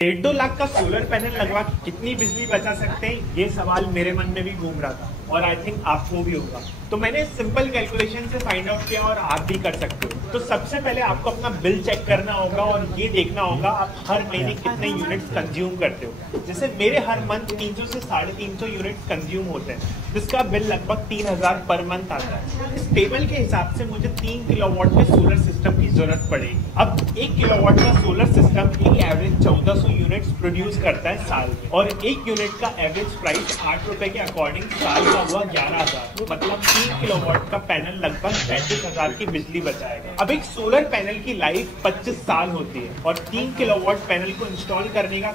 1.5 लाख का solar panel लगवा के कितनी बिजली बचा सकते हैं, ये सवाल मेरे मन में भी घूम रहा था और आई थिंक आपको भी होगा। तो मैंने सिंपल कैलकुलेशन से फाइंड आउट किया और आप भी कर सकते हो। तो सबसे पहले आपको अपना बिल चेक करना होगा और ये देखना होगा आप हर महीने कितने यूनिट्स कंज्यूम करते हो। जैसे मेरे हर मंथ 300 से 350 यूनिट्स कंज्यूम होते हैं, जिसका बिल लगभग 3000 पर मंथ आता है। इस टेबल के हिसाब से मुझे 3 किलोवाट के सोलर सिस्टम की जरूरत पड़ेगी। अब 1 किलोवाट का सोलर सिस्टम एक एवरेज 1400 यूनिट्स प्रोड्यूस करता है साल में, और 1 यूनिट का एवरेज प्राइस 8 रुपए के अकॉर्डिंग साल का हुआ 11,000। मतलब 3 किलोवाट का पैनल लगभग 35,000 की बिजली बचाएगा। अब एक सोलर पैनल की लाइफ 25 साल होती है और 3 किलोवाट पैनल को इंस्टॉल करने का